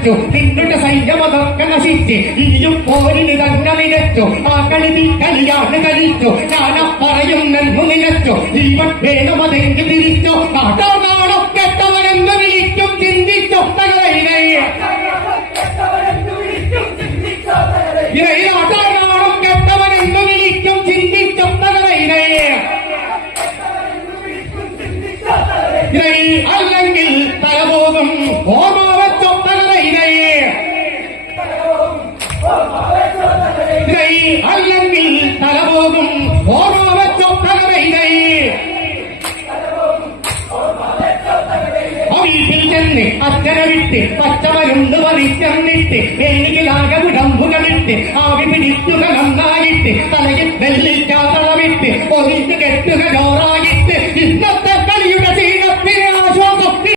നിറച്ചു നിങ്ങളുടെ സൈന്യമതൊക്കെ നശിച്ച് ഇനിയും പോരിന് തന്നെ നിരച്ചു ആ കളി കളിയാണ് കളിച്ചു ഞാൻ പറയുന്നെന്നു നിലച്ചു ജീവൻ വേണമതെങ്കിൽ തിരിച്ചു നാടോ നാടോ കെട്ടവരെന്ന് വിളിക്കും ചിന്തിച്ചു തകരയിലെ നാടോ നാടോ കെട്ടവരെന്ന് വിളിക്കും ചിന്തിച്ചു തകരയിലെ അല്ലെങ്കിൽ തലപോകും ഓർമ്മ തകരയിലെ അല്ലെങ്കിൽ തലപോകും ഓർമ്മ തകരയിലെ വീട്ടിൽ ചെന്ന് അച്ഛനെ വിട്ട് പച്ചമരുന്ന് പറിച്ചെന്നിട്ട് വേണിയിലാകെ വിടമ്പുകളിട്ട് ആവി പിടിക്കുക നന്നായിട്ട് തലയിൽ വെള്ളിക്കാതളവിട്ട് പൊതിച്ച് കെട്ടുക ചോറായി